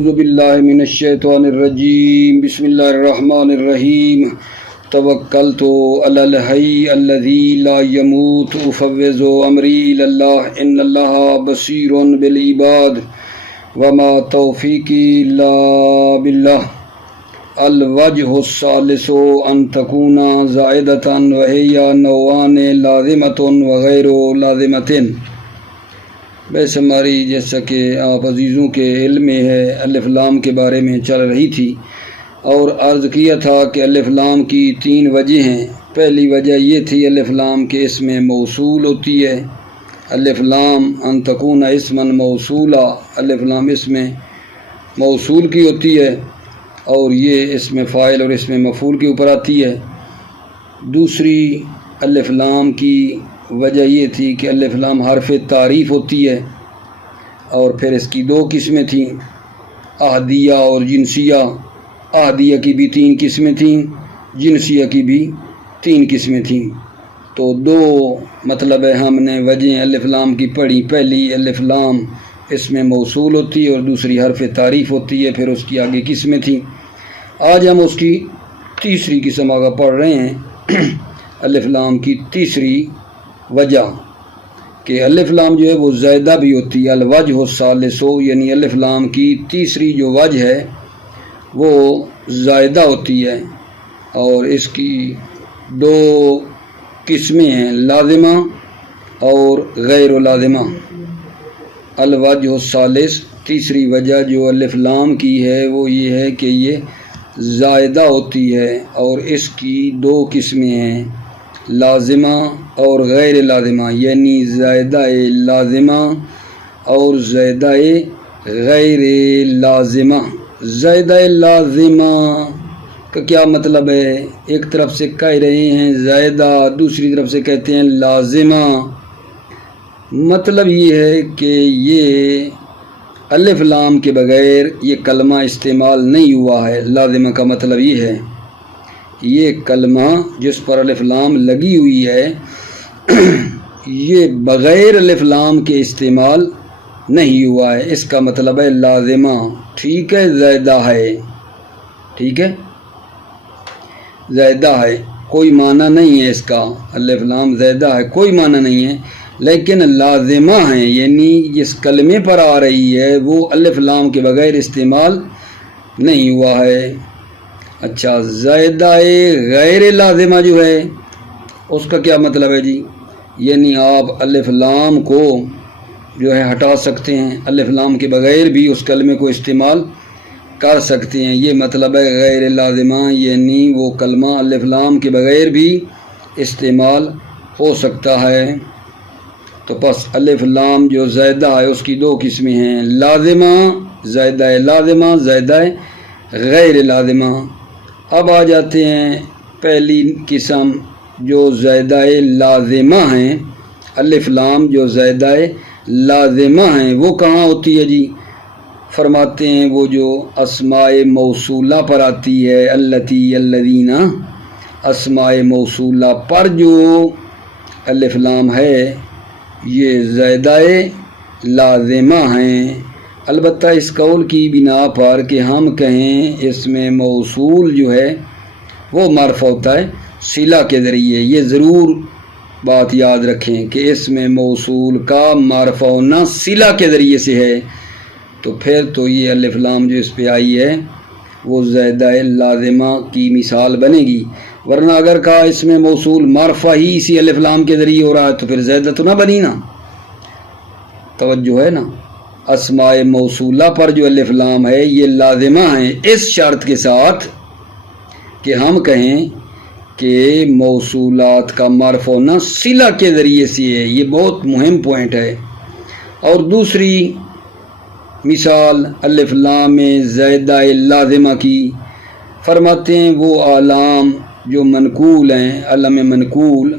اعوذ باللہ من الشیطان الرجیم بسم اللہ الرحمن الرحیم توکلت علی الحی الذی لا یموت افوض امری الی اللہ ان اللہ بصیر بالعباد وما توفیقی الا باللہ الوجہ الثالث ان تکون زائدۃ وہی نوعان لازمۃ وغیر لازمۃ۔ بس ہماری جیسا کہ آپ عزیزوں کے علم میں ہے الف لام کے بارے میں چل رہی تھی اور عرض کیا تھا کہ الف لام کی تین وجہ ہیں۔ پہلی وجہ یہ تھی الف لام کے اسم موصول ہوتی ہے، الف لام ان تکون اسما موصولا، الف لام اسم موصول کی ہوتی ہے اور یہ اسم فاعل اور اسم مفعول کے اوپر آتی ہے۔ دوسری الف لام کی وجہ یہ تھی کہ الف لام حرف تعریف ہوتی ہے اور پھر اس کی دو قسمیں تھیں، عہدیہ اور جنسیہ۔ عہدیہ کی بھی تین قسمیں تھیں، جنسیہ کی بھی تین قسمیں تھیں۔ تو دو مطلب ہے ہم نے وجہ الف لام کی پڑھی، پہلی الف لام اسم موصول ہوتی ہے اور دوسری حرف تعریف ہوتی ہے، پھر اس کی آگے قسمیں تھیں۔ آج ہم اس کی تیسری قسم آگے پڑھ رہے ہیں، الف لام کی تیسری وجہ کہ الف لام جو ہے وہ زائدہ بھی ہوتی ہے، الوجہ الثالث، یعنی الف لام کی تیسری جو وجہ ہے وہ زائدہ ہوتی ہے اور اس کی دو قسمیں ہیں، لازمہ اور غیر لازمہ۔ الوجہ الثالث تیسری وجہ جو الف لام کی ہے وہ یہ ہے کہ یہ زائدہ ہوتی ہے اور اس کی دو قسمیں ہیں، لازمہ اور غیر لازمہ، یعنی زائدہ لازمہ اور زائدہ غیر لازمہ۔ زائدہ لازمہ کا کیا مطلب ہے؟ ایک طرف سے کہہ رہے ہیں زائدہ، دوسری طرف سے کہتے ہیں لازمہ۔ مطلب یہ ہے کہ یہ الف لام کے بغیر یہ کلمہ استعمال نہیں ہوا ہے۔ لازمہ کا مطلب یہ ہے یہ کلمہ جس پر الف لام لگی ہوئی ہے یہ بغیر الف لام کے استعمال نہیں ہوا ہے، اس کا مطلب ہے لازمہ۔ ٹھیک ہے، زائدہ ہے، ٹھیک ہے، زائدہ ہے، کوئی معنی نہیں ہے اس کا، الف لام زائدہ ہے، کوئی معنی نہیں ہے، لیکن لازمہ ہیں، یعنی جس کلمے پر آ رہی ہے وہ الف لام کے بغیر استعمال نہیں ہوا ہے۔ اچھا، زائدہ غیر لازمہ جو ہے اس کا کیا مطلب ہے جی؟ یعنی آپ الف لام کو جو ہے ہٹا سکتے ہیں، الف لام کے بغیر بھی اس کلمے کو استعمال کر سکتے ہیں، یہ مطلب ہے غیر لازمہ، یعنی وہ کلمہ الف لام کے بغیر بھی استعمال ہو سکتا ہے۔ تو پس الف لام جو زائدہ ہے اس کی دو قسمیں ہیں، لازمہ، زائدہ لازمہ، زائدہ غیر لازمہ۔ اب آ جاتے ہیں پہلی قسم جو زائدہ لازمہ ہیں، الف لام جو زائدہ لازمہ ہیں وہ کہاں ہوتی ہے جی؟ فرماتے ہیں وہ جو اسماء موصولہ پر آتی ہے، اللتی الذین، اسماء موصولہ پر جو الف لام ہے یہ زائدہ لازمہ ہیں۔ البتہ اس قول کی بنا پر کہ ہم کہیں اس میں موصول جو ہے وہ مرفوع ہوتا ہے صلہ کے ذریعے، یہ ضرور بات یاد رکھیں کہ اس میں موصول کا مرفوع ہونا صلہ کے ذریعے سے ہے، تو پھر تو یہ الف لام جو اس پہ آئی ہے وہ زائدہ لازمہ کی مثال بنے گی، ورنہ اگر کہا اس میں موصول مرفوع ہی اسی الف لام کے ذریعے ہو رہا ہے تو پھر زائدہ تو نہ بنی نا۔ توجہ ہے نا، اسماء موصولہ پر جو الف لام ہے یہ لازمہ ہیں، اس شرط کے ساتھ کہ ہم کہیں کہ موصولات کا مرفوع ہونا صلہ کے ذریعے سے ہے، یہ بہت مہم پوائنٹ ہے۔ اور دوسری مثال الف لام زائدہ لازمہ کی فرماتے ہیں وہ علام جو منقول ہیں، علم منقول،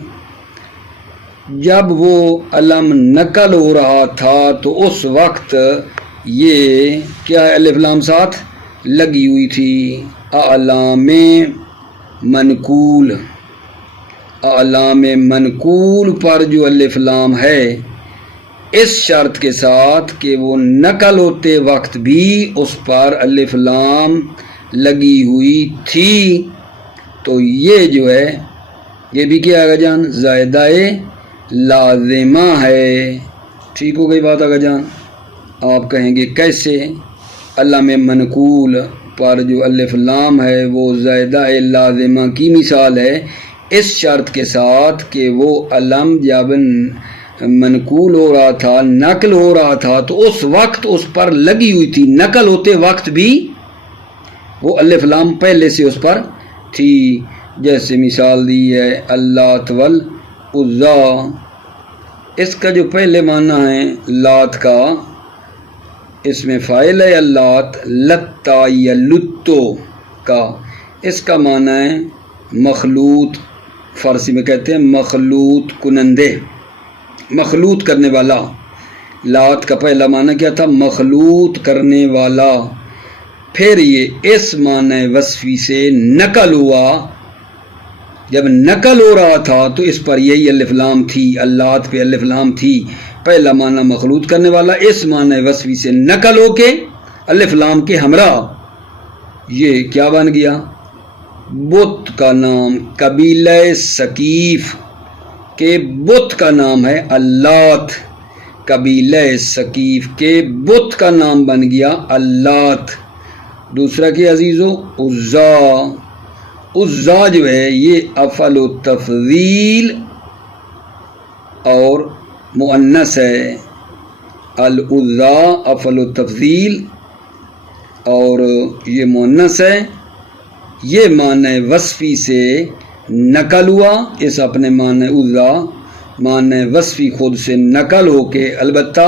جب وہ علم نقل ہو رہا تھا تو اس وقت یہ کیا ہے، الف لام ساتھ لگی ہوئی تھی، اعلام منقول، اعلام منقول پر جو الف لام ہے اس شرط کے ساتھ کہ وہ نقل ہوتے وقت بھی اس پر الف لام لگی ہوئی تھی، تو یہ جو ہے یہ بھی کیا آگا جان زائدہ لازمہ ہے۔ ٹھیک ہو گئی بات آگا جان؟ آپ کہیں گے کیسے؟ علم منقول پر جو الف لام ہے وہ زائدہ لازمہ کی مثال ہے اس شرط کے ساتھ کہ وہ علم جب منقول ہو رہا تھا، نقل ہو رہا تھا، تو اس وقت اس پر لگی ہوئی تھی، نقل ہوتے وقت بھی وہ الف لام پہلے سے اس پر تھی۔ جیسے مثال دی ہے اللات والعزا، اس کا جو پہلے معنی ہے لات کا، اس میں فاعل ہے اللات، لتا یا لتو کا، اس کا معنی ہے مخلوط، فارسی میں کہتے ہیں مخلوط کنندے، مخلوط کرنے والا۔ لات کا پہلا معنی کیا تھا؟ مخلوط کرنے والا۔ پھر یہ اس معنی وصفی سے نقل ہوا، جب نقل ہو رہا تھا تو اس پر یہی الف لام تھی، اللات پہ الف لام تھی، پہلا معنی مخلوط کرنے والا، اس معنی وصفی سے نقل ہو کے الف لام کے ہمراہ یہ کیا بن گیا؟ بت کا نام۔ قبیلہ ثقیف کے بت کا نام ہے اللات، قبیلہ ثقیف کے بت کا نام بن گیا اللات۔ دوسرا کہ عزیزو عزا، عزا جو ہے یہ افعل و تفضیل اور مؤنث ہے، العزا افعل و تفضیل اور یہ مؤنث ہے، یہ معنی وصفی سے نقل ہوا، اس اپنے معنی عزا معنی وصفی خود سے نقل ہو کے، البتہ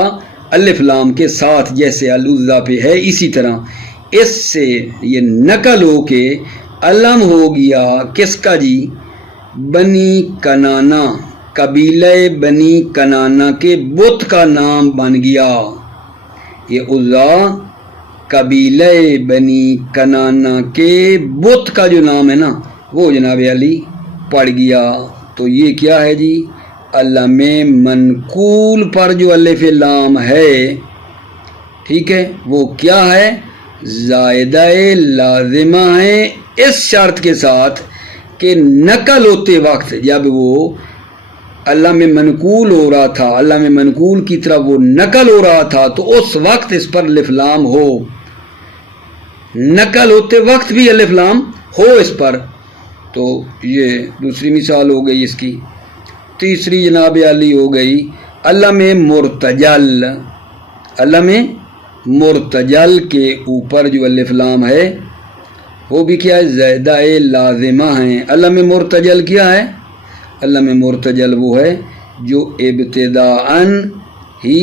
الف لام کے ساتھ جیسے العزا پہ ہے اسی طرح اس سے یہ نقل ہو کے علم ہو گیا کس کا جی؟ بنی کنانا، قبیلہ بنی کنانا کے بت کا نام بن گیا۔ یہ عزا قبیلہ بنی کنانا کے بت کا جو نام ہے نا وہ جناب علی پڑ گیا۔ تو یہ کیا ہے جی؟ علم منقول پر جو الف لام ہے، ٹھیک ہے، وہ کیا ہے؟ زائدہ لازمہ ہے اس شرط کے ساتھ کہ نقل ہوتے وقت جب وہ علم منقول ہو رہا تھا، علم منقول کی طرف وہ نقل ہو رہا تھا تو اس وقت اس پر الف لام ہو، نقل ہوتے وقت بھی الف لام ہو اس پر۔ تو یہ دوسری مثال ہو گئی اس کی۔ تیسری جناب علی ہو گئی علم مرتجل، علم مرتجل کے اوپر جو الف لام ہے وہ بھی کیا ہے؟ زائدہ لازمہ ہیں۔ علم مرتجل کیا ہے؟ علم مرتجل وہ ہے جو ابتداءً ہی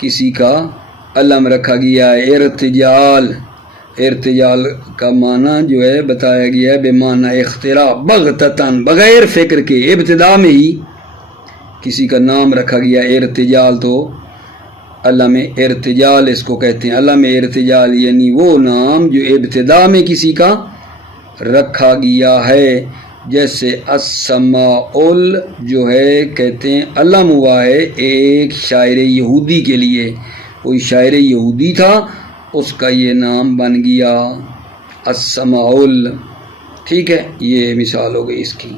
کسی کا علم رکھا گیا ہے۔ ارتجال، ارتجال کا معنی جو ہے بتایا گیا ہے بے معنی اختراع، بغتتاً بغیر فکر کے، ابتدا میں ہی کسی کا نام رکھا گیا ارتجال، تو علم ارتجال اس کو کہتے ہیں۔ علم ارتجال یعنی وہ نام جو ابتدا میں کسی کا رکھا گیا ہے، جیسے السماء جو ہے کہتے ہیں علم ہوا ہے ایک شاعر یہودی کے لیے، کوئی شاعر یہودی تھا اس کا یہ نام بن گیا السماء، ٹھیک ہے، یہ مثال ہو گئی اس کی۔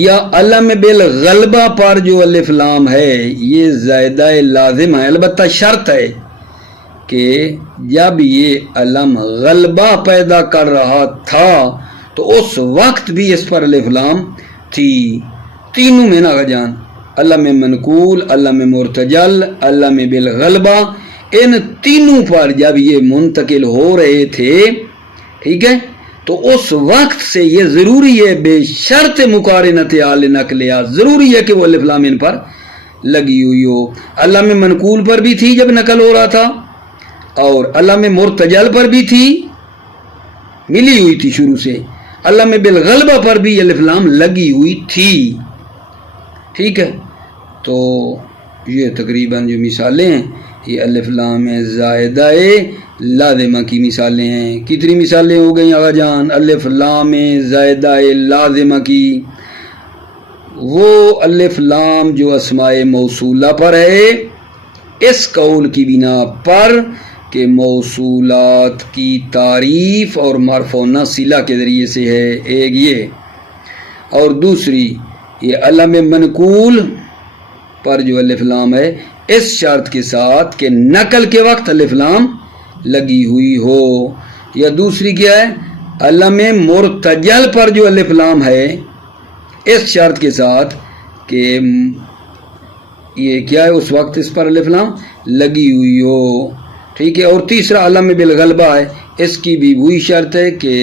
یا علم بالغلبہ پر جو الف لام ہے یہ زائدہ لازم ہے، البتہ شرط ہے کہ جب یہ علم غلبہ پیدا کر رہا تھا تو اس وقت بھی اس پر الف لام تھی۔ تینوں میں نا جان، علم منقول، علم مرتجل، علم بالغلبہ، ان تینوں پر جب یہ منتقل ہو رہے تھے، ٹھیک ہے، تو اس وقت سے یہ ضروری ہے بے شرط مقارنت حال نقلیات، ضروری ہے کہ وہ الف لام ان پر لگی ہوئی ہو۔ علم منقول پر بھی تھی جب نقل ہو رہا تھا، اور علم مرتجل پر بھی تھی، ملی ہوئی تھی شروع سے، علم بالغلبہ پر بھی الف لام لگی ہوئی تھی، ٹھیک ہے۔ تو یہ تقریباً جو مثالیں ہیں یہ الف لام زائدہ لازمہ کی مثالیں ہیں۔ کتنی مثالیں ہو گئیں آقا جان الف لام زائدہ لازمہ کی؟ وہ الف لام جو اسماء موصولہ پر ہے اس قول کی بنا پر کہ موصولات کی تعریف اور مرفوع صلہ کے ذریعے سے ہے، ایک یہ، اور دوسری یہ علم منقول پر جو الف لام ہے اس شرط کے ساتھ کہ نقل کے وقت الف لام لگی ہوئی ہو، یا دوسری کیا ہے علم مرتجل پر جو الف لام ہے اس شرط کے ساتھ کہ یہ کیا ہے اس وقت اس پر الف لام لگی ہوئی ہو، ٹھیک ہے۔ اور تیسرا علم بالغلبہ ہے، اس کی بھی وہی شرط ہے کہ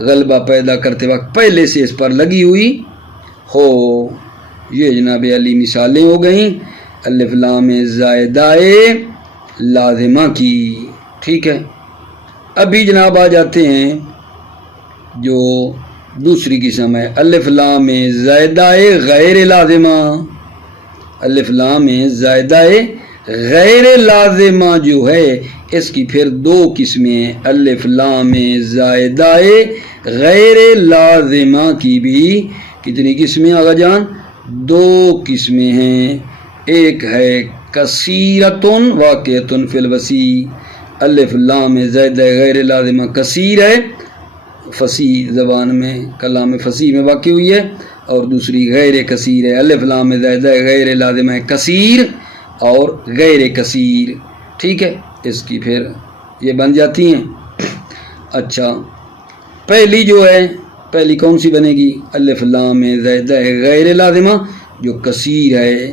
غلبہ پیدا کرتے وقت پہلے سے اس پر لگی ہوئی ہو۔ یہ جناب علی مثالیں ہو گئیں الف لام زائدہ لازمہ کی، ٹھیک ہے۔ ابھی جناب آ جاتے ہیں جو دوسری قسم ہے الف لام زائدہ غیر لازمہ۔ الف لام زائدہ غیر لازمہ جو ہے اس کی پھر دو قسمیں ہیں۔ الف لام زائدہ غیر لازمہ کی بھی کتنی قسمیں آغا جان؟ دو قسمیں ہیں، ایک ہے کثیرتن واقعتن فی الوسیع۔ الف لام زائدہ غیر لازمہ کثیر ہے، فصیح زبان میں کلام فصیح میں واقع ہوئی ہے، اور دوسری غیر کثیر ہے۔ الف لام زائدہ غیر لازمہ کثیر اور غیر کثیر، ٹھیک ہے۔ اس کی پھر یہ بن جاتی ہیں۔ اچھا، پہلی جو ہے پہلی کون سی بنے گی؟ الف لام زائدہ غیر لازمہ جو کثیر ہے،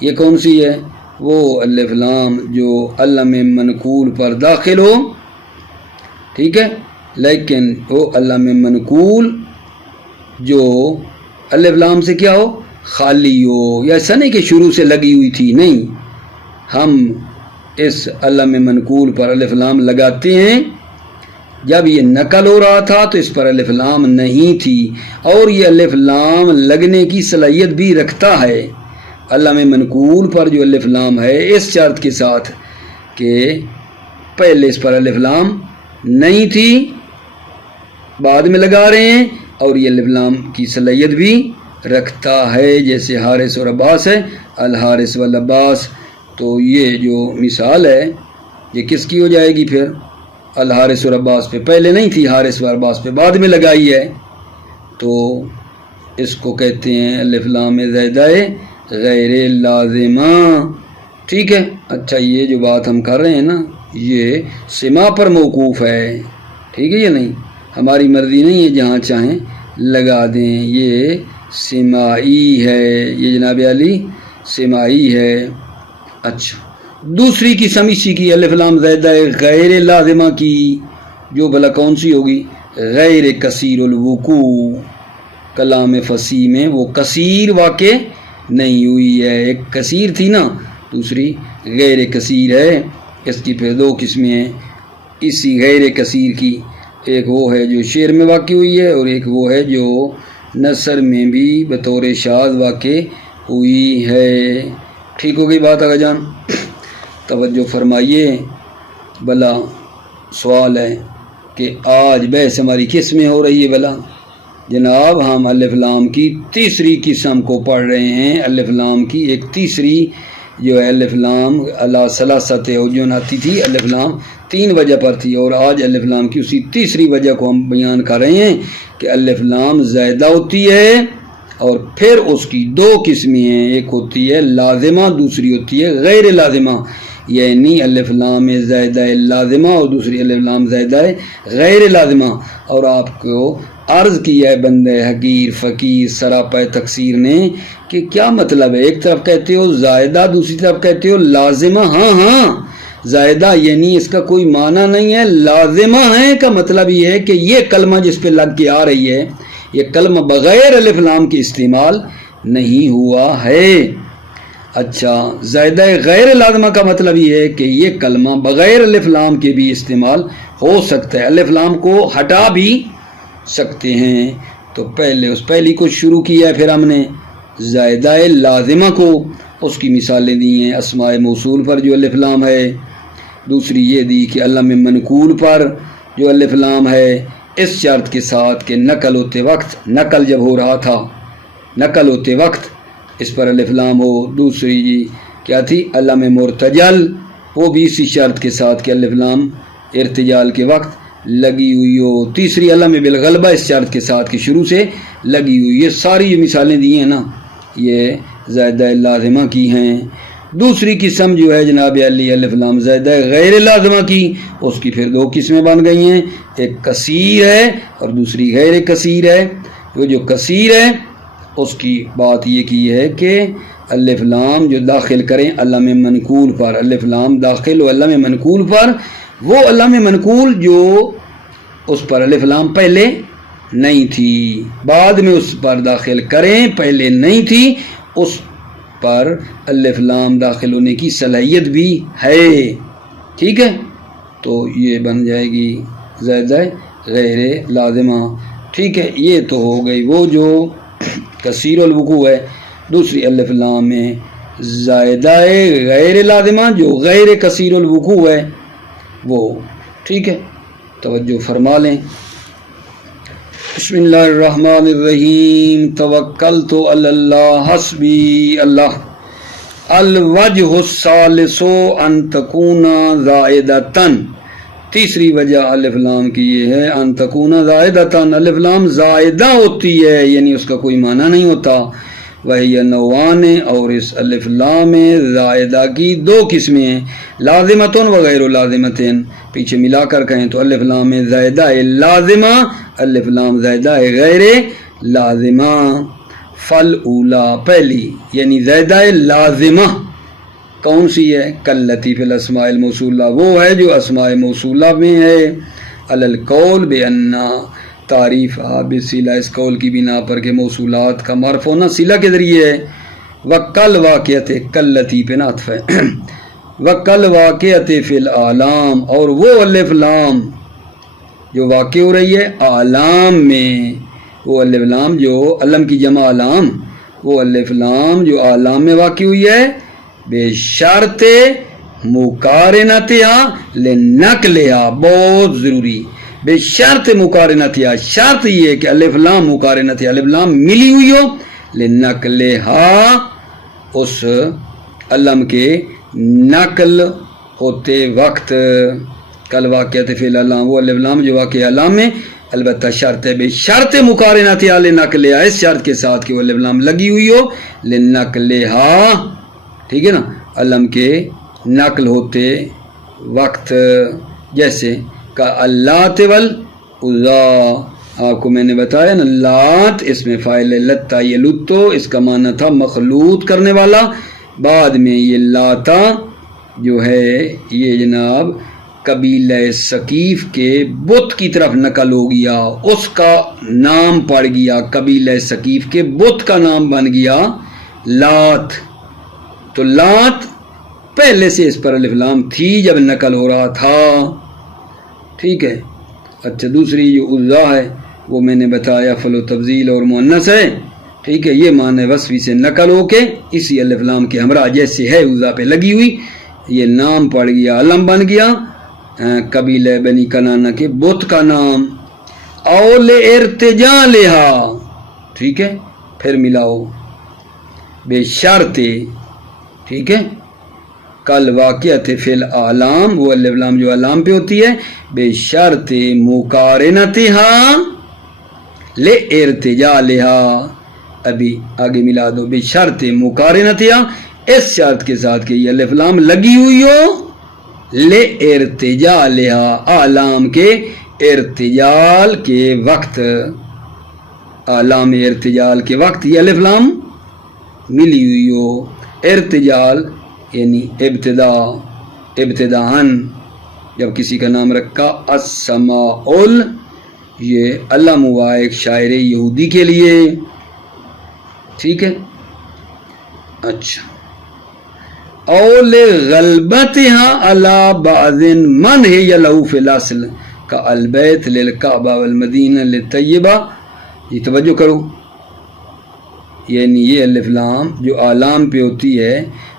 یہ کون سی ہے؟ وہ الف لام جو علم منقول پر داخل ہو، ٹھیک ہے، لیکن وہ علم منقول جو الف لام سے کیا ہو؟ خالی ہو، یا ایسا نہیں کہ شروع سے لگی ہوئی تھی، نہیں، ہم اس علم منقول پر الف لام لگاتے ہیں جب یہ نقل ہو رہا تھا تو اس پر الف لام نہیں تھی، اور یہ الف لام لگنے کی صلاحیت بھی رکھتا ہے۔ علم منقول پر جو الف لام ہے اس شرط کے ساتھ کہ پہلے اس پر الف لام نہیں تھی، بعد میں لگا رہے ہیں، اور یہ الف لام کی صلاحیت بھی رکھتا ہے، جیسے حارث اور عباس ہے، الحارث والعباس۔ تو یہ جو مثال ہے یہ کس کی ہو جائے گی پھر؟ الحارث اور عباس پہ پہلے نہیں تھی، حارث و عباس پہ بعد میں لگائی ہے، تو اس کو کہتے ہیں الف لام زائدہ غیر لازمہ، ٹھیک ہے۔ اچھا، یہ جو بات ہم کر رہے ہیں نا یہ سما پر موقوف ہے، ٹھیک ہے، یہ نہیں ہماری مرضی نہیں ہے جہاں چاہیں لگا دیں، یہ سماعی ہے، یہ جناب علی سماعی ہے۔ اچھا، دوسری قسم اسی کی الف لام زائدہ غیر لازمہ کی جو بھلا کون سی ہوگی؟ غیر کثیر الوقوع، کلام فصیح میں وہ کثیر واقع نہیں ہوئی ہے، ایک کثیر تھی نا، دوسری غیر کثیر ہے۔ اس کی پھر دو قسمیں ہیں اسی غیر کثیر کی، ایک وہ ہے جو شعر میں واقع ہوئی ہے، اور ایک وہ ہے جو نثر میں بھی بطور شاذ واقع ہوئی ہے، ٹھیک ہو گئی بات آگا جان؟ توجہ فرمائیے، بھلا سوال ہے کہ آج بحث ہماری کس میں ہو رہی ہے؟ بھلا جناب ہم الف لام کی تیسری قسم کو پڑھ رہے ہیں، الف لام کی ایک تیسری جو ہے الف لام علی ثلاثۃ وجوہ آتی تھی، الف لام تین وجہ پر تھی، اور آج الف لام کی اسی تیسری وجہ کو ہم بیان کر رہے ہیں کہ الف لام زائدہ ہوتی ہے، اور پھر اس کی دو قسمیں ہیں، ایک ہوتی ہے لازمہ، دوسری ہوتی ہے غیر لازمہ، یعنی الف لام زائدہ لازمہ اور دوسری الف لام زائدہ غیر لازمہ۔ اور آپ کو عرض کیا ہے بندہ حقیر فقیر سراپا تقصیر نے کہ کیا مطلب ہے، ایک طرف کہتے ہو زائدہ، دوسری طرف کہتے ہو لازمہ۔ ہاں زائدہ یعنی اس کا کوئی معنی نہیں ہے، لازمہ ہے کا مطلب یہ ہے کہ یہ کلمہ جس پہ لگ کے آ رہی ہے یہ کلمہ بغیر الف لام کے استعمال نہیں ہوا ہے۔ اچھا، زائدہ غیر لازمہ کا مطلب یہ ہے کہ یہ کلمہ بغیر الف لام کے بھی استعمال ہو سکتا ہے، الف لام کو ہٹا بھی سکتے ہیں۔ تو پہلے اس پہلی کو شروع کیا ہے، پھر ہم نے زائدہ لازمہ کو، اس کی مثالیں دی ہیں اسماء موصول پر جو الف لام ہے، دوسری یہ دی کہ علم منقول پر جو الف لام ہے اس شرط کے ساتھ کہ نقل ہوتے وقت، نقل جب ہو رہا تھا، نقل ہوتے وقت اس پر الف لام ہو، دوسری کیا تھی؟ علم مرتجل، وہ بھی اسی شرط کے ساتھ کہ الف لام ارتجال کے وقت لگی ہوئی ہو۔ تیسری علم بالغلبہ اس شرط کے ساتھ کہ شروع سے لگی ہوئی۔ یہ ساری جو مثالیں دی ہیں نا یہ زائدہ لازمہ کی ہیں۔ دوسری قسم جو ہے جناب علی الف لام زائدہ غیر لازمہ کی، اس کی پھر دو قسمیں بن گئی ہیں، ایک کثیر ہے اور دوسری غیر کثیر ہے۔ وہ جو کثیر ہے اس کی بات یہ کی ہے کہ الف لام جو داخل کریں علم منقول پر، الف لام داخل و علم منقول پر، وہ علم منقول جو اس پر الف لام پہلے نہیں تھی، بعد میں اس پر داخل کریں، پہلے نہیں تھی، اس پر الف لام داخل ہونے کی صلاحیت بھی ہے، ٹھیک ہے؟ تو یہ بن جائے گی زائدہ غیر لازمہ، ٹھیک ہے؟ یہ تو ہو گئی وہ جو کثیر الوقوع ہے۔ دوسری الف لام میں زائدہ غیر لازمہ جو غیر کثیر الوقوع ہے وہ، ٹھیک ہے؟ توجہ فرما لیں۔ بسم اللہ الرحمن الرحیم، توکلت علی اللہ حسبی اللہ۔ الوجہ الثالث ان تکون زائدتن، تیسری وجہ الف لام کی یہ ہے ان تکون زائدتن، الف لام زائدہ ہوتی ہے یعنی اس کا کوئی معنی نہیں ہوتا۔ وہی نوعان، اور اس الف لام زائدہ کی دو قسمیں ہیں، لازمتن و غیر لازمتن، پیچھے ملا کر کہیں تو الف لام زائدہ لازمہ، الف لام زائدہ غیر لازمہ۔ فل اولا، پہلی یعنی زائدہ لازمہ کون سی ہے؟ کلتی فی الاسماء الموصولہ، وہ ہے جو اسماء موصولہ میں ہے۔ علی القول بان تعریف بصلہ، اس قول کی بنا پر کہ موصولات کا معرف ہونا صلہ کے ذریعے ہے۔ وکل واقعت، کلتی پہ نعطف ہے۔ وکل واقعت فی الاعلام، اور وہ الف لام جو واقع ہو رہی ہے اعلام میں، وہ الف لام جو علم کی جمع علام، وہ الف لام جو اعلام میں واقع ہوئی ہے بے شرط مقارنتہا لنقلہا، بہت ضروری، بے شرط مقارنتہا، شرط یہ ہے کہ الف لام مقارنتہا، الف لام ملی ہوئی ہو، لنقلہا، اس علم کے نقل ہوتے وقت، کل واقعات فی العلام، وہ الف لام جو واقع علام میں، البتہ شرط ہے بے شرط مقارنتہا لنقلہا، اس شرط کے ساتھ کہ وہ الف لام لگی ہوئی ہو لنقلہا، ٹھیک ہے نا، علم کے نقل ہوتے وقت، جیسے کا اللات والعزیٰ، آپ کو میں نے بتایا نا لات اس میں فاعل لتا یلتو، اس کا معنی تھا مخلوط کرنے والا، بعد میں یہ لاتا جو ہے یہ جناب قبیلہ ثقیف کے بت کی طرف نقل ہو گیا، اس کا نام پڑ گیا، قبیلہ ثقیف کے بت کا نام بن گیا لات، تو لات پہلے سے اس پر الف لام تھی جب نقل ہو رہا تھا، ٹھیک ہے؟ اچھا، دوسری جو عزا ہے وہ میں نے بتایا فعل و تفضیل اور مؤنث ہے، ٹھیک ہے؟ یہ معنی وصفی سے نقل ہو کے اسی الف لام کے ہمراہ جیسے ہے عزا پہ لگی ہوئی، یہ نام پڑ گیا، علم بن گیا قبیلہ بنی کنانہ کے بت کا نام۔ اول ارتجالہا، ٹھیک ہے؟ پھر ملاؤ بے شرط، ٹھیک ہے؟ کل واقعت فی الاعلام، وہ الف لام جو علام پہ ہوتی ہے، بے شرط مقارنتہا لارتجالہا، ابھی آگے ملا دو، بے شرط مقارنتہا، اس شرط کے ساتھ کہ یہ الف لام لگی ہوئی ہو لارتجالہا، اعلام کے ارتجال کے وقت، اعلام ارتجال کے وقت یہ الف لام ملی ہوئی ہو۔ ارتجال یعنی ابتدا، ابتداءً جب کسی کا نام رکھا السماء، یہ علم ہوا ایک شاعر یہودی کے لیے، ٹھیک ہے؟ اچھا، اول غلبتہا علی بعض من ہی لہو فی الاصل کا البیت للکعبہ والمدینہ للطیبہ، یہ توجہ کرو، یعنی یہ الف لام جو اعلام پہ ہوتی ہے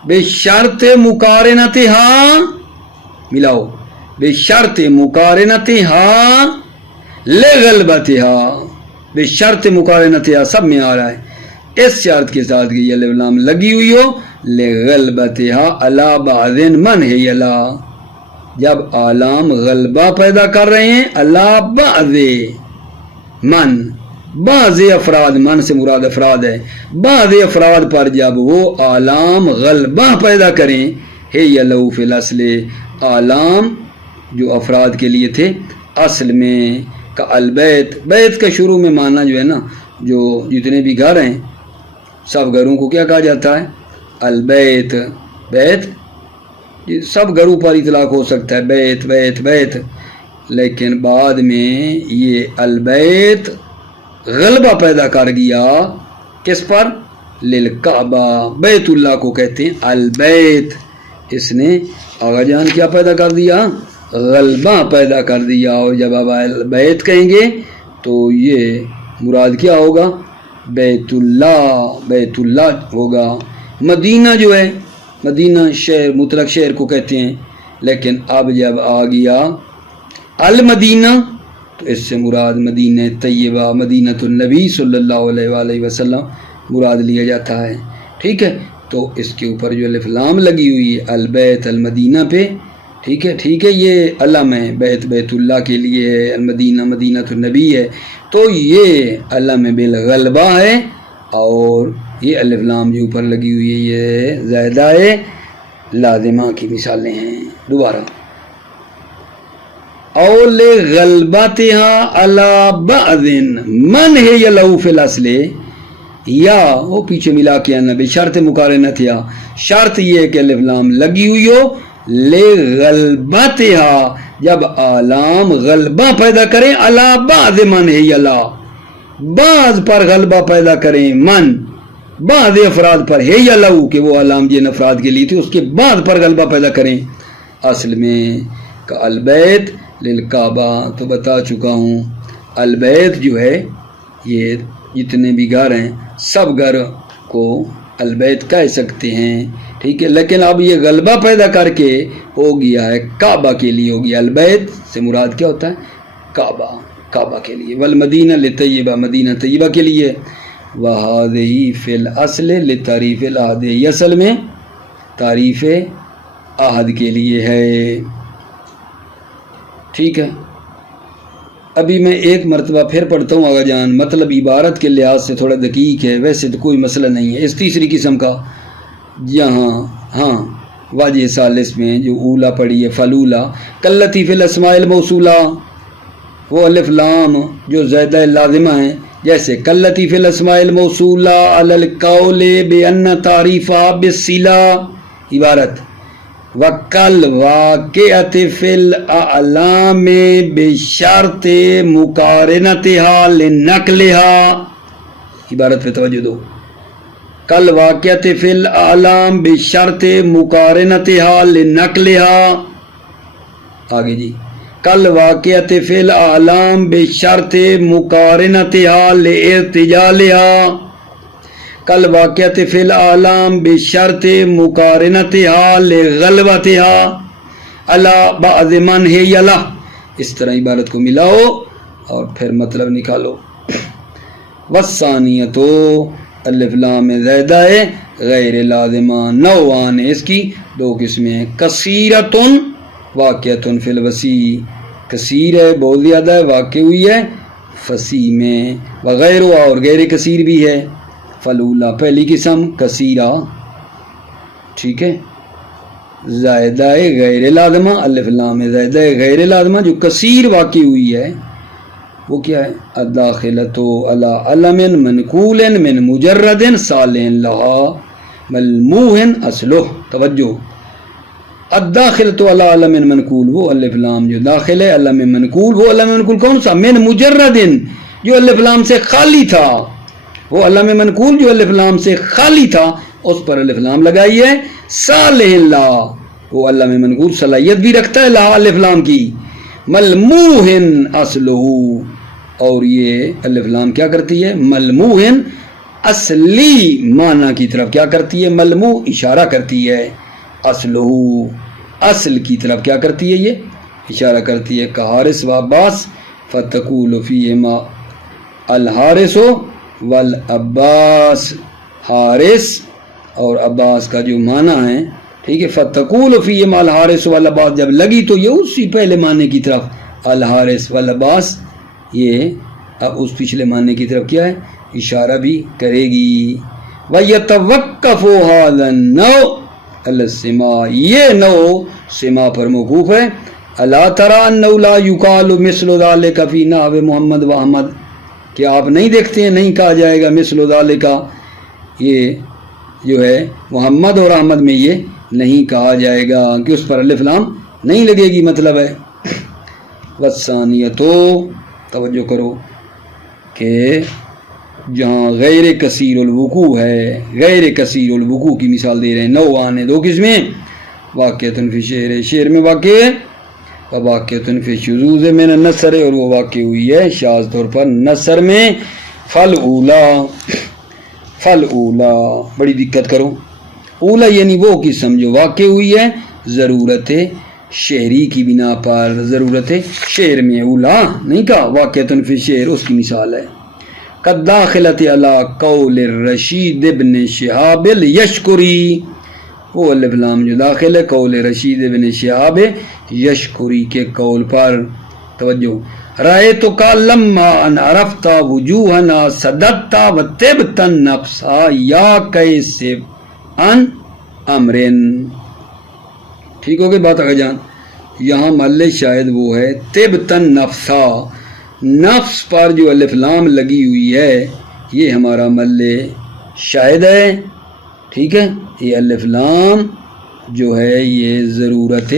بے شرط مقارنتہا، ملاؤ، بے شرط مقارنتہا لغلبتہا، بے شرط مقارنتہا سب میں آ رہا ہے، اس شرط کے ساتھ کہ یہ الف لام لگی ہوئی ہو لغلبتھا علی بعض من ہے علی، جب اعلام غلبہ پیدا کر رہے ہیں علی بعض من، بعض افراد، من سے مراد افراد ہے، بعض افراد پر جب وہ اعلام غلبہ پیدا کریں ہے لہو فی الاصل، اعلام جو افراد کے لیے تھے اصل میں، کا البیت، بیت کا شروع میں معنی جو ہے نا، جو جتنے بھی گھر ہیں سب گھروں کو کیا کہا جاتا ہے؟ البیت، بیت سب گھروں پر اطلاق ہو سکتا ہے، بیت بیت بیت، لیکن بعد میں یہ البیت غلبہ پیدا کر گیا کس پر؟ للکعبہ، بیت اللہ کو کہتے ہیں البیت، اس نے آغا جان کیا پیدا کر دیا؟ غلبہ پیدا کر دیا، اور جب اب البیت کہیں گے تو یہ مراد کیا ہوگا؟ بیت اللہ، بیت اللہ ہوگا۔ مدینہ جو ہے، مدینہ شہر، مطلق شہر کو کہتے ہیں، لیکن اب جب آ گیا المدینہ تو اس سے مراد مدینہ طیبہ، مدینہ النبی صلی اللہ علیہ وآلہ وسلم مراد لیا جاتا ہے، ٹھیک ہے؟ تو اس کے اوپر جو الف لام لگی ہوئی ہے البیت المدینہ پہ، ٹھیک ہے، ٹھیک ہے، یہ علم ہے، بیت بیت اللہ کے لیے ہے، المدینہ مدینہ النبی ہے، تو یہ علم بالغلبہ ہے، اور یہ الف لام جو اوپر لگی ہوئی ہے یہ زائدہ لازمہ کی مثالیں ہیں۔ دوبارہ اول غلبتها علی بعض من ہے لہو فی الاصل، یا وہ پیچھے ملا کے آنا بے شرط مقارنت، یا شرط یہ ہے کہ الف لام لگی ہوئی ہو لغلبتها، جب اعلام غلبہ پیدا کریں علی بعض من ہے علی، بعض پر غلبہ پیدا کریں، من بعض افراد پر ہے یا لہو کہ وہ اعلام جن افراد کے لیے تھے اس کے بعد پر غلبہ پیدا کریں، اصل میں کا البیت للکعبہ، تو بتا چکا ہوں البیت جو ہے یہ جتنے بھی گھر ہیں سب گھر کو البیت کہہ سکتے ہیں، ٹھیک ہے، لیکن اب یہ غلبہ پیدا کر کے ہو گیا ہے کعبہ کے لیے، ہو گیا البیت سے مراد کیا ہوتا ہے؟ کعبہ، کعبہ کے لیے، والمدینہ لطیبہ، مدینہ طیبہ کے لیے، وہذہ فی الاصل لتعریف العہد، یہ اصل میں تعریف عہد کے لیے ہے، ٹھیک ہے۔ ابھی میں ایک مرتبہ پھر پڑھتا ہوں آغا جان، مطلب عبارت کے لحاظ سے تھوڑا دقیق ہے، ویسے تو کوئی مسئلہ نہیں ہے۔ اس تیسری قسم کا جہاں ہاں واجہ ثالث میں جو اولا پڑھی ہے فلولا کلتی فی الاسماء الموصولہ، وہ الف لام جو زائدہ لازمہ ہیں، جیسے کلتی فی الاسماء الموصولہ علی القول بان تعریفہ بالصلہ، عبارت وکل واقعۃ فی الاعلام بشرط مقارنتها لنقلها، عبارت پہ توجہ دو، کل واقعۃ فی الاعلام بشرط مقارنتها لنقلها، آگے جی، کل واقعۃ فی الاعلام بشرط مقارنتها لارتجالها، کل واقعۃ فی الاعلام بشرط مقارنتها لغلبتها علی بعض من ہے یلا، اس طرح عبارت کو ملاؤ اور پھر مطلب نکالو۔ والثانیۃ الف لام زائدہ ہے غیر لازمہ، نوعان، اس کی دو قسمیں، کثیرۃ واقعۃ فی الوسیع، کثیر ہے بہت زیادہ ہے، واقع ہوئی ہے فصیح میں، وغیر اور غیر کثیر بھی ہے، فلولا پہلی قسم کثیرہ، ٹھیک ہے، زائدہ غیر لازمہ، الف لام زائدہ غیر لازمہ جو کثیر واقع ہوئی ہے وہ کیا ہے؟ الداخلۃ علی علم منقول من مجرد صالح لہا ملموح اصلہ، توجہ، الداخلۃ علی علم منقول، وہ الف لام جو داخل ہے علم منقول، وہ علم منقول کون سا؟ من مجرد، جو الف لام سے خالی تھا، وہ علم منقول جو الف لام سے خالی تھا اس پر الف لام لگائی ہے، صالح اللہ، وہ علم منقول صلاحیت بھی رکھتا ہے لہا الف لام کی، ملموح اصلہ، اور یہ الف لام کیا کرتی ہے؟ ملموح اصلی معنی کی طرف کیا کرتی ہے؟ ملموح اشارہ کرتی ہے، اصلہ اصل کی طرف کیا کرتی ہے؟ یہ اشارہ کرتی ہے، کحارس و عباس فتقول فیہما الحارس والعباس، حارث اور عباس کا جو معنی ہے، ٹھیک ہے، فتقول فی مال حارث والعباس، جب لگی تو یہ اسی پہلے معنی کی طرف الحارث والعباس، یہ اب اس پچھلے معنی کی طرف کیا ہے، اشارہ بھی کرے گی۔ وَيَتَوَقَّفُ هَذَا النَّوْعُ عَلَى السِّمَاعِ، یہ نوع سما پر موقوف ہے۔ أَلَا تَرَى أَنَّهُ لَا يُقَالُ مِثْلُ ذَلِكَ فِي نَحْوِ محمد و احمد، کہ آپ نہیں دیکھتے ہیں، نہیں کہا جائے گا مثل ذَلِكَ، یہ جو ہے محمد اور احمد میں یہ نہیں کہا جائے گا کہ اس پر الف لام نہیں لگے گی، مطلب ہے۔ وَالثَّانِيَةُ، توجہ کرو کہ جہاں غیر کثیر الوقوع ہے، غیر کثیر الوقوع کی مثال دے رہے ہیں، نوعان دو قسمیں، واقعۃ فی شعر، شعر میں واقع ہے، واقعۃ فی شذوذ من النثر، اور وہ واقع ہوئی ہے شاذ طور پر نثر میں۔ فالاولا، فالاولا، بڑی دقت کرو، اولا یعنی وہ قسم جو واقع ہوئی ہے ضرورت شعری کی بنا پر، ضرورت شعر میں، اولا نہیں کہا، واقعۃ فی شعر اس کی مثال ہے۔ قد داخلت علی قول الرشید ابن شہاب الیشکری، وہ الف لام جو داخل ہے قول رشید ابن شہاب یشکری کے قول پر، توجہ۔ رأیتک لما ان عرفت وجوہنا صددت وطبت النفس یا کیسب ان امرن، ٹھیک ہو گئی بات آگے جان؟ یہاں محل شاہد وہ ہے طبت النفس، نفس پر جو الف لام لگی ہوئی ہے یہ ہمارا محل شاہد ہے، ٹھیک ہے۔ یہ الف لام جو ہے یہ ضرورت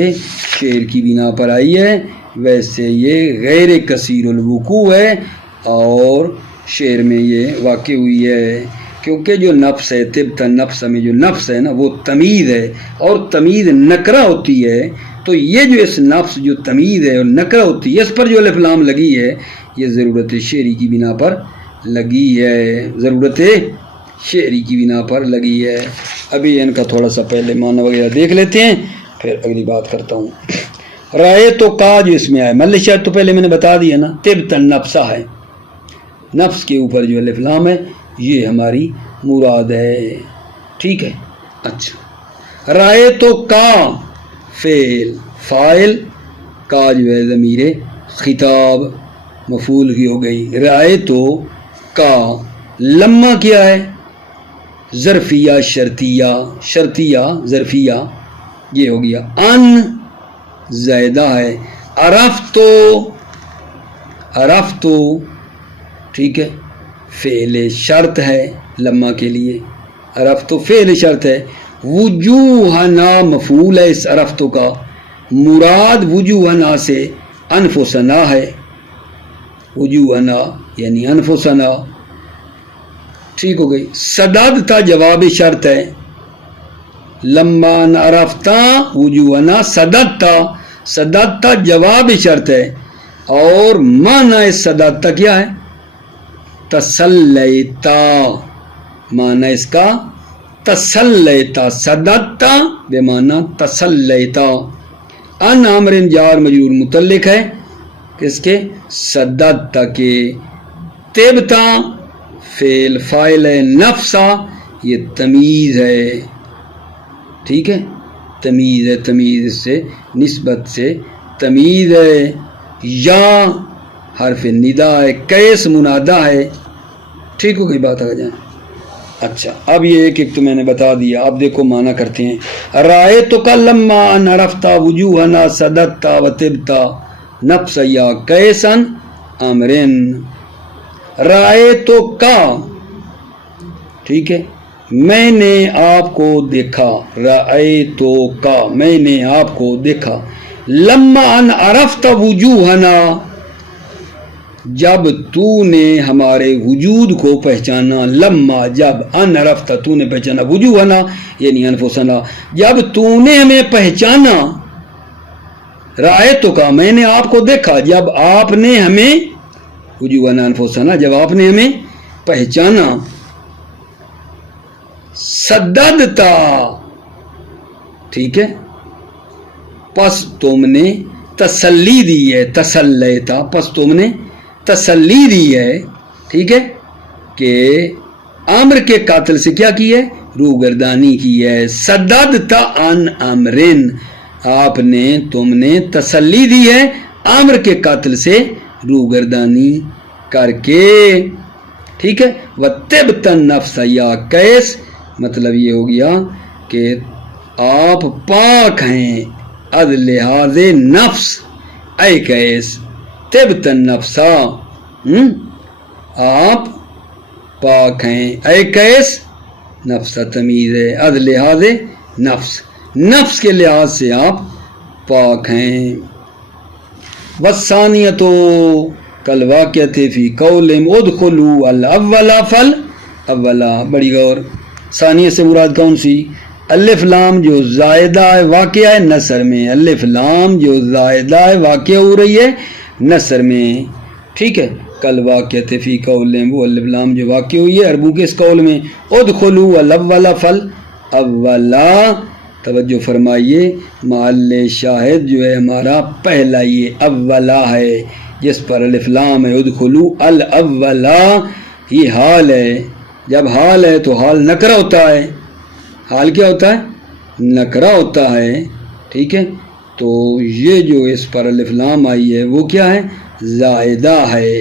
شعر کی بنا پر آئی ہے، ویسے یہ غیر کثیر الوقوع ہے اور شعر میں یہ واقع ہوئی ہے، کیونکہ جو نفس ہے، طبت النفس میں جو نفس ہے نا وہ تمیز ہے، اور تمیز نکرہ ہوتی ہے، تو یہ جو اس نفس جو تمیز ہے اور نکرہ ہوتی ہے، اس پر جو الف لام لگی ہے یہ ضرورت شعری کی بنا پر لگی ہے، ضرورت شعری کی بنا پر لگی ہے۔ ابھی ان کا تھوڑا سا پہلے معنی وغیرہ دیکھ لیتے ہیں، پھر اگلی بات کرتا ہوں۔ رائے تو کا جو اس میں آئے مل شاید تو پہلے میں نے بتا دیا نا، طبت النفس ہے، نفس کے اوپر جو الف لام ہے یہ ہماری مراد ہے، ٹھیک ہے۔ اچھا، رائے تو کا فعل فاعل، کا جو ہے ضمیر خطاب مفعول کی ہو گئی، رائے تو کا، لما کیا ہے، ظرفیہ شرطیہ، شرطیہ ظرفیہ، یہ ہو گیا۔ ان زائدہ ہے، عرفتو، ٹھیک ہے، فعل شرط ہے لما کے لیے، عرفتو فعل شرط ہے۔ وجوہنا مفعول ہے اس عرفتو کا، مراد وجوہنا سے انفسنا ہے، وجوہنا یعنی انفسنا، ٹھیک ہو گئی۔ صددتا جواب شرط ہے، لما عرفتا وجوہنا صددتا، صددتا جواب شرط ہے، اور معنی صددتا کیا ہے، تسلیتا، معنی اس کا تسلیتا، صددتا بمعنی تسلیتا۔ ان امر جار مجرور متعلق ہے کس کے، صددتا کے، طبتا فعل فاعل ہے، نفسا یہ تمیز ہے، ٹھیک ہے، تمیز ہے، تمیز سے نسبت سے تمیز ہے، یا حرف ندا ہے، کیس منادہ ہے، ٹھیک ہو گئی بات آ جائیں۔ اچھا، اب یہ ایک ایک تو میں نے بتا دیا، اب دیکھو معنی کرتے ہیں۔ رأیتک لما ان عرفت وجوہنا صددت وطبت نفس یا کیسا امرن، رأیتک، ٹھیک ہے، میں نے آپ کو دیکھا، رأیتک میں نے آپ کو دیکھا، لما ان عرفت وجوہنا جب تو نے ہمارے وجود کو پہچانا، لما جب، ان عرفت تو نے پہچانا، وجوہنا یعنی انفسنا جب تو نے ہمیں پہچانا، رأیتک میں نے آپ کو دیکھا جب آپ نے ہمیں، وجوہنا انفسنا جب آپ نے ہمیں پہچانا، صددتا، ٹھیک ہے، پس تم نے تسلی دی ہے، تسلیتا پس تم نے تسلی دی ہے، ٹھیک ہے، کہ عامر کے قاتل سے کیا کی ہے؟ روگردانی کی ہے. صددت عن عامرن، آپ نے تم نے تسلی دی ہے عامر کے قاتل سے روگردانی کر کے. ٹھیک ہے. وَطِبْتَ النَّفْسَ یا قیس، مطلب یہ ہو گیا کہ آپ پاک ہیں از لحاظ نفس. اے قیس طبت النفس، آپ پاک ہیں. اے قیس نفس تمیز ہے، از لحاظ نفس، نفس کے لحاظ سے آپ پاک ہیں. والثانیۃ کل واقعۃ فی قولہم ادخلوا الاول فالاولا. بڑی غور. ثانیہ سے مراد کون سی؟ الف لام جو زائدہ ہے واقعہ ہے نثر میں. الف لام جو زائدہ ہے واقعہ ہو رہی ہے نثر میں. ٹھیک ہے. کل واقعۃ فی قولہم، وہ الف لام جو واقع ہوئی ہے عربوں کے اس قول میں. ادخلوا الاول فالاولا. توجہ فرمائیے، محل شاہد جو ہے ہمارا پہلا یہ اولا ہے جس پر الف لام ہے. ادخلوا الاولا، یہ حال ہے. جب حال ہے تو حال نکرہ ہوتا ہے. حال کیا ہوتا ہے؟ نکرہ ہوتا ہے. ٹھیک ہے. تو یہ جو اس پر الف لام آئی ہے وہ کیا ہے؟ زائدہ ہے.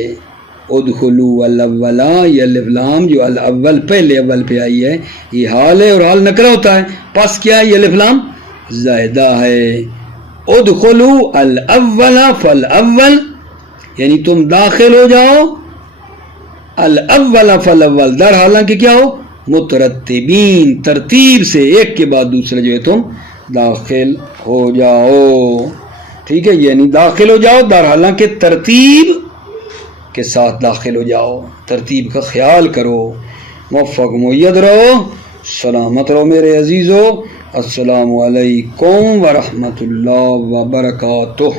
ادخلوا الاولا، یہ الف لام جو الاول پہلے اول پہ آئی ہے یہ حال ہے اور حال نکرہ ہوتا ہے. پس کیا ہے؟ یہ الف لام زائدہ ہے. ادخلوا الاول فالاول، یعنی تم داخل ہو جاؤ الاول فالاول، در حالانکہ کیا ہو؟ مترتبین، ترتیب سے ایک کے بعد دوسرا جو ہے تم داخل ہو جاؤ. ٹھیک ہے. یعنی داخل ہو جاؤ در حالانکہ ترتیب کے ساتھ داخل ہو جاؤ، ترتیب کا خیال کرو. موفق مؤید رہو، سلامت رہو میرے عزیزو. السلام علیکم ورحمۃ اللہ وبرکاتہ.